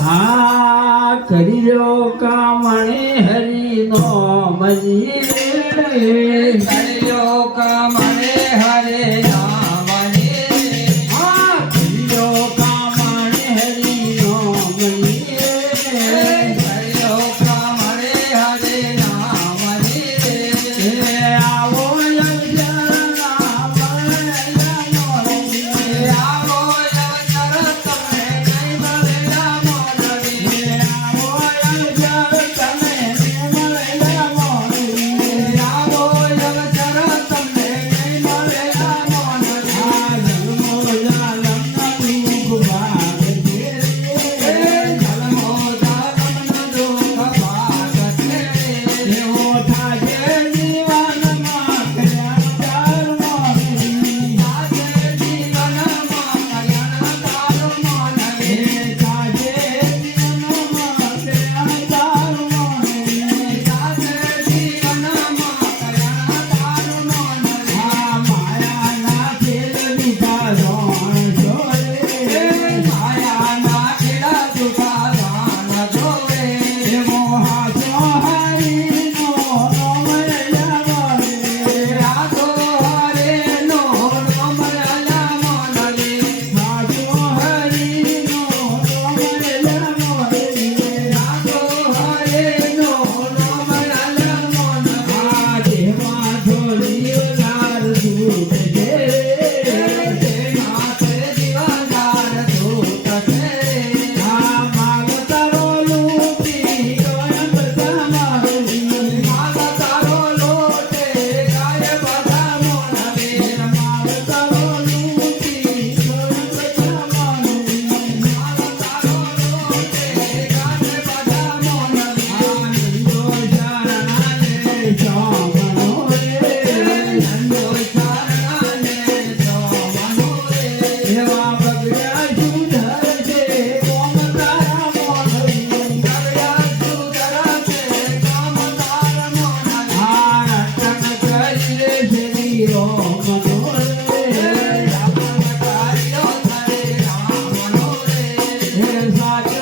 હા કર્યો કામણે હરિનો મજી રે કર્યો કામણે હરે નામની હા કર્યો કામણે હરિનો મજી રે કર્યો કામણે હરે નામની આવો આવો અવસર તમને કઈ મળેલા મોરડી આવો અવસર તમને કઈ મળેલા મોરડી જન્મો જાલમનો દુઃખ ભાગ છે એવો થાજે જીવનમાં કલ્યાણ તારું આજે જીવનમાં કલ્યાણ તારું મોનવે થાજે જીવનમાં કલ્યાણ તારું આજે જીવનમાં કલ્યાણ તારું મોનવે આ માયાના ખેલ દીધા રોણ જોડે માયાના ખેડા દુકાન જોવે એવો હાસો હરીનો રમૈયા વળે રાધો હરેનો રમલા મોનવે હાસો હરીનો રમૈયા વળે રાધો હરેનો રમલા મોનવે આ દેવા થોડી ઉલાર દૂધ દે માથે દીવાદાર ધૂત છે આ માગતારો લૂટી ગયમ તમારું માગા તારો લોટે ગાય બધા મોનવે માગતારો લૂટી ગયમ તમારું માગા તારો લોટે ગાય બધા મોનવે આનંદો શરણાને ચોમનો રે નંદો ચારણાને જોવાનો રે એવા બગડ્યા સુધર છે કોમ તારા મોઢું કર્યા સુધરા છે કામ તાર મોનવે આ રટન કરી રે શરીરો મનોરે આપણ કાર્યો કરે રામનો રે હે સાચો